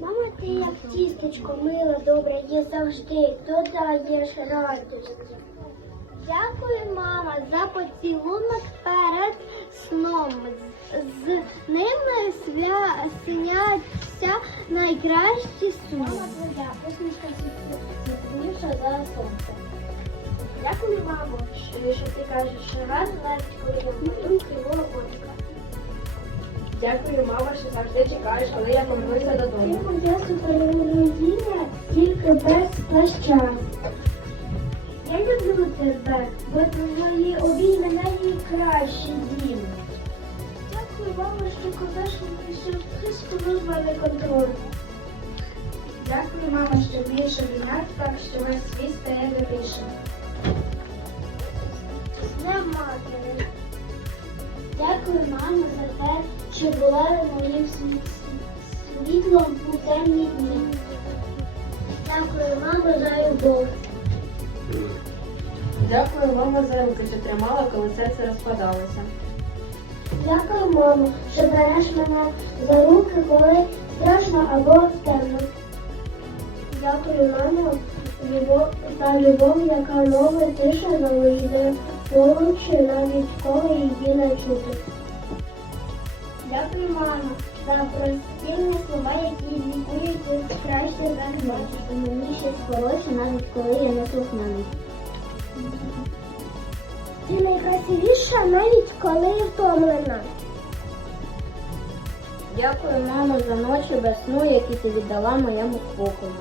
Мама, ти як тістечко, мила, добра, є завжди, додаєш радості. Дякую, мама, за поцілунок перед сном. З, ними свя, сняться найкращі сни. Мама твоя, посмішка світліша за сонце. Дякую, мамо, що, ти кажеш, що раз навіть коли я малюю кривого котика. Дякую, мама, що завжди чекаєш, коли я повернуся Ти додому. моя супергероїня, тільки без плаща. Я люблю тебе, бо твої обійми найкращі дім. Дякую, мама, що кажеш, що ти спинив мене контроль. Дякую, мама, що вмієш обійняти так, що весь світ стає добрішим. Дякую, мамо, за те, що була моїм світ- світлом у темні дні. Дякую, мамо, за любов. Дякую, мама, за руки, що тримала, коли серце розпадалося. Дякую, мамо, що береш мене за руки, коли страшно або темно. Дякую, мамо, любов, за любов, яка нове тиша завжди поруч, навіть коли її не чути. Дякую, мамо, за простільні слова, які лікують краще за бачити. Мені ще хороше, навіть коли я не слухняний. Ти найкрасивіша, навіть коли втомлена. Дякую, мамо, за ночі без сну, які ти віддала моєму спокою.